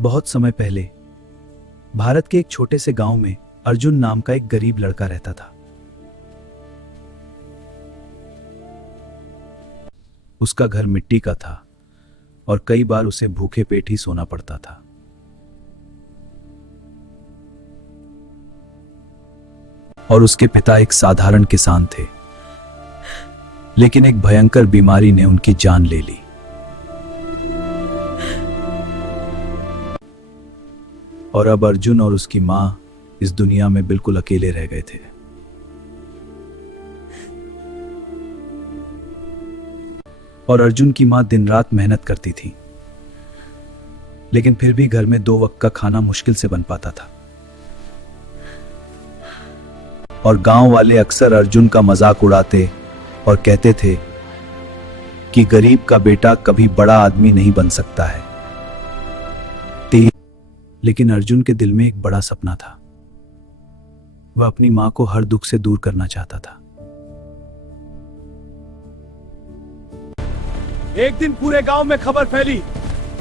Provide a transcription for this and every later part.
बहुत समय पहले भारत के एक छोटे से गांव में अर्जुन नाम का एक गरीब लड़का रहता था। उसका घर मिट्टी का था और कई बार उसे भूखे पेट ही सोना पड़ता था। और उसके पिता एक साधारण किसान थे, लेकिन एक भयंकर बीमारी ने उनकी जान ले ली। और अब अर्जुन और उसकी मां इस दुनिया में बिल्कुल अकेले रह गए थे। और अर्जुन की मां दिन रात मेहनत करती थी, लेकिन फिर भी घर में 2 वक्त का खाना मुश्किल से बन पाता था। और गांव वाले अक्सर अर्जुन का मजाक उड़ाते और कहते थे कि गरीब का बेटा कभी बड़ा आदमी नहीं बन सकता है। लेकिन अर्जुन के दिल में एक बड़ा सपना था। वह अपनी मां को हर दुख से दूर करना चाहता था। एक दिन पूरे गांव में खबर फैली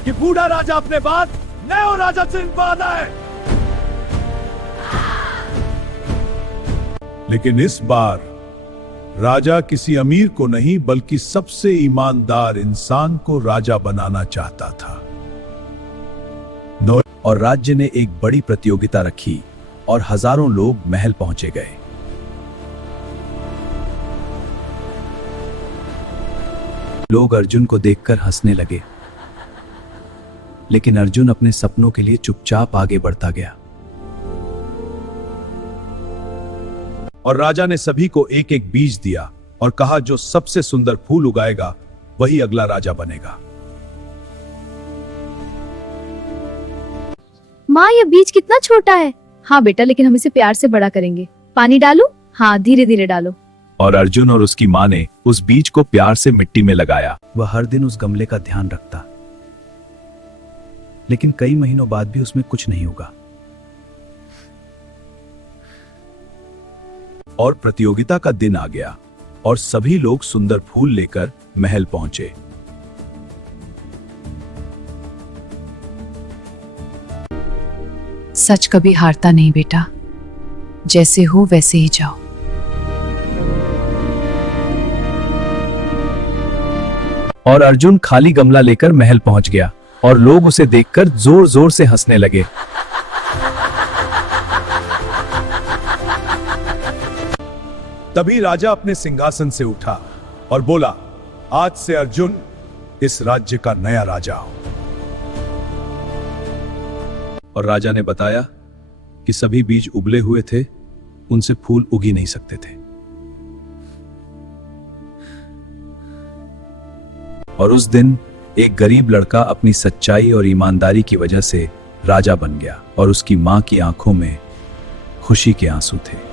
कि बूढ़ा राजा अपने बाद नए राजा चुन पाना है। लेकिन इस बार राजा किसी अमीर को नहीं बल्कि सबसे ईमानदार इंसान को राजा बनाना चाहता था। और राज्य ने एक बड़ी प्रतियोगिता रखी और हजारों लोग महल पहुंचे गए। लोग अर्जुन को देखकर हंसने लगे, लेकिन अर्जुन अपने सपनों के लिए चुपचाप आगे बढ़ता गया। और राजा ने सभी को एक एक बीज दिया और कहा, जो सबसे सुंदर फूल उगाएगा वही अगला राजा बनेगा। माँ, ये बीज कितना छोटा है। हाँ बेटा, लेकिन हम इसे प्यार से बड़ा करेंगे। पानी डालूं? हाँ, धीरे धीरे डालो। और अर्जुन और उसकी माँ ने उस बीज को प्यार से मिट्टी में लगाया। वह हर दिन उस गमले का ध्यान रखता, लेकिन कई महीनों बाद भी उसमें कुछ नहीं उगा। और प्रतियोगिता का दिन आ गया और सभी लोग सुंदर फूल लेकर महल पहुंचे। सच कभी हारता नहीं बेटा, जैसे हो वैसे ही जाओ। और अर्जुन खाली गमला लेकर महल पहुंच गया और लोग उसे देखकर जोर जोर से हंसने लगे। तभी राजा अपने सिंहासन से उठा और बोला, आज से अर्जुन इस राज्य का नया राजा हो। और राजा ने बताया कि सभी बीज उबले हुए थे, उनसे फूल उग ही नहीं सकते थे। और उस दिन एक गरीब लड़का अपनी सच्चाई और ईमानदारी की वजह से राजा बन गया और उसकी मां की आंखों में खुशी के आंसू थे।